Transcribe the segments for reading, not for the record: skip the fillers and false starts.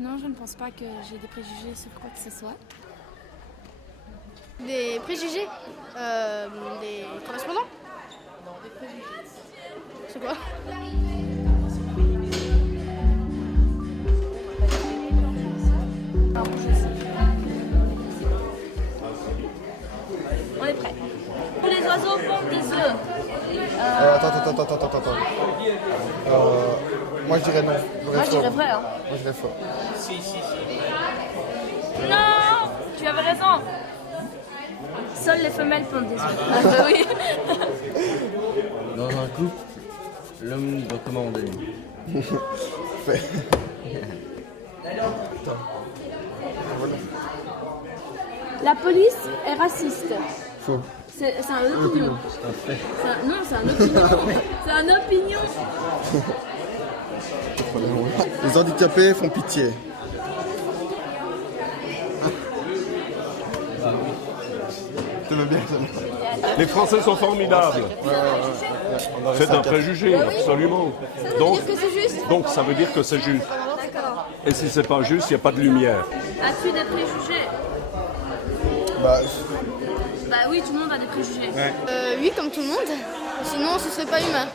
Non, je ne pense pas que j'ai des préjugés sur quoi que ce soit. Des préjugés des correspondants. Non, des préjugés. C'est quoi? On est prêts. Les oiseaux pondent des œufs. Attends. Moi je dirais non. Moi je dirais vrai. Hein. Moi je dirais faux. Si. Non, tu avais raison. Seules les femelles pondent des œufs. Ah bah oui. Dans un couple, l'homme doit commander. Fait. La police est raciste. Faux. C'est un opinion. Non, c'est un opinion. C'est un opinion. Les handicapés font pitié. Tu veux bien ça? Les Français sont formidables. C'est un préjugé, absolument. Donc ça veut dire que c'est juste. D'accord. Et si c'est pas juste, il n'y a pas de lumière. As-tu des préjugés? Bah, Bah oui, tout le monde a des préjugés. Oui, comme tout le monde. Sinon, ce serait pas humain.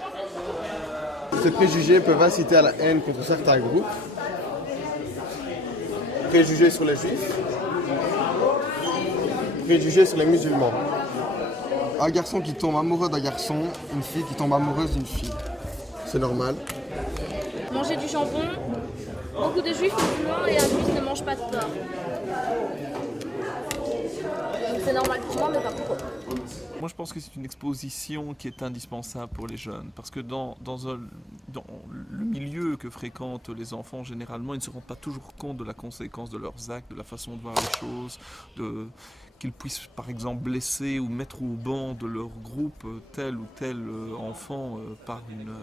ces préjugés peuvent inciter à la haine contre certains groupes. Préjugés sur les juifs. Préjugés sur les musulmans. Un garçon qui tombe amoureux d'un garçon, une fille qui tombe amoureuse d'une fille. C'est normal. Manger du jambon, beaucoup de juifs musulmans et un juif ne mange pas de porc. C'est normal pour moi, mais pas pour eux. Moi, je pense que c'est une exposition qui est indispensable pour les jeunes, parce que dans le milieu que fréquentent les enfants, généralement, ils ne se rendent pas toujours compte de la conséquence de leurs actes, de la façon de voir les choses, qu'ils puissent, par exemple, blesser ou mettre au banc de leur groupe tel ou tel enfant par une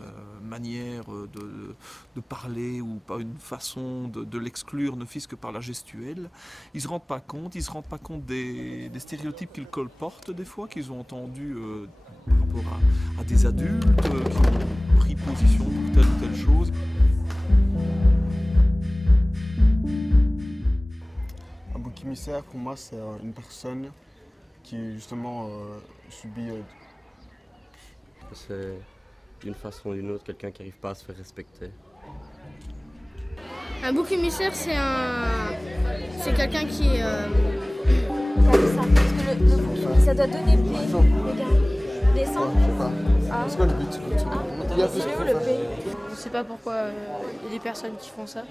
manière de parler ou par une façon de l'exclure, ne fût-ce que par la gestuelle. Ils ne se rendent pas compte, des stéréotypes qu'ils colportent des fois, qu'ils ont entendus par rapport à des adultes qui ont pris position pour telle ou telle chose. Un bouc émissaire, pour moi, c'est une personne qui, justement, subit... C'est d'une façon ou d'une autre quelqu'un qui n'arrive pas à se faire respecter. Un bouc émissaire, c'est quelqu'un qui est... T'as vu ça? Parce que le bouc, ça doit donner P. Regarde. Descendre. Ah. C'est quoi le but? Il y a plus Il est où le P? Je ne sais pas pourquoi il y a des personnes qui font ça,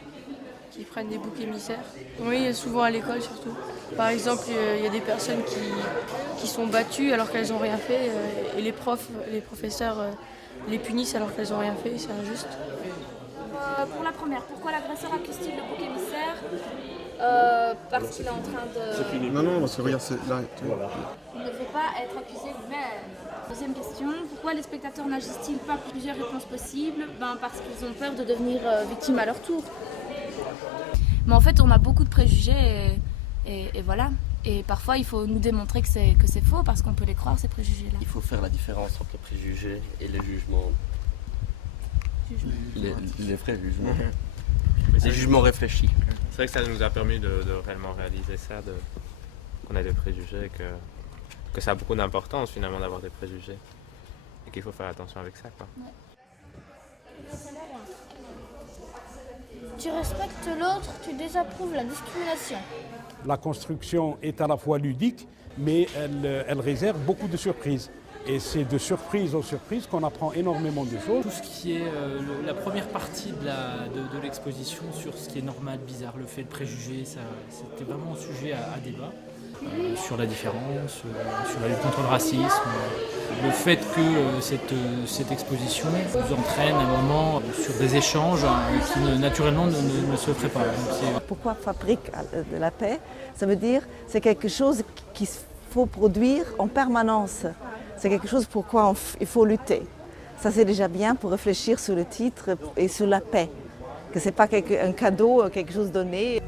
qui prennent des boucs émissaires. Oui, souvent à l'école surtout. Par exemple, il y a des personnes qui sont battues alors qu'elles n'ont rien fait et les professeurs les punissent alors qu'elles n'ont rien fait, c'est injuste. Pour la première, pourquoi l'agresseur accuse-t-il le bouc émissaire? Parce qu'il est en train de... Non, parce que regarde, c'est là. Il ne faut pas être accusé lui-même. Deuxième question, pourquoi les spectateurs n'agissent-ils pas plusieurs réponses possibles? Parce qu'ils ont peur de devenir victimes à leur tour. Mais en fait, on a beaucoup de préjugés et voilà. Et parfois, il faut nous démontrer que c'est faux parce qu'on peut les croire, ces préjugés-là. Il faut faire la différence entre les préjugés et les jugements. Les vrais jugements. Les jugements réfléchis. C'est vrai que ça nous a permis de réellement réaliser ça, qu'on a des préjugés, que ça a beaucoup d'importance finalement d'avoir des préjugés et qu'il faut faire attention avec ça, quoi. Tu respectes l'autre, tu désapprouves la discrimination. La construction est à la fois ludique, mais elle réserve beaucoup de surprises. Et c'est de surprise en surprise qu'on apprend énormément de choses. Tout ce qui est la première partie de l'exposition sur ce qui est normal, bizarre, le fait de préjuger, c'était vraiment un sujet à débat. Sur la différence, sur la lutte contre le racisme, le fait que cette exposition vous entraîne à un moment sur des échanges qui naturellement ne se feraient pas. Donc, pourquoi fabrique de la paix? Ça veut dire c'est quelque chose qu'il faut produire en permanence. C'est quelque chose pour quoi il faut lutter. Ça c'est déjà bien pour réfléchir sur le titre et sur la paix. Que ce n'est pas un cadeau, quelque chose donné.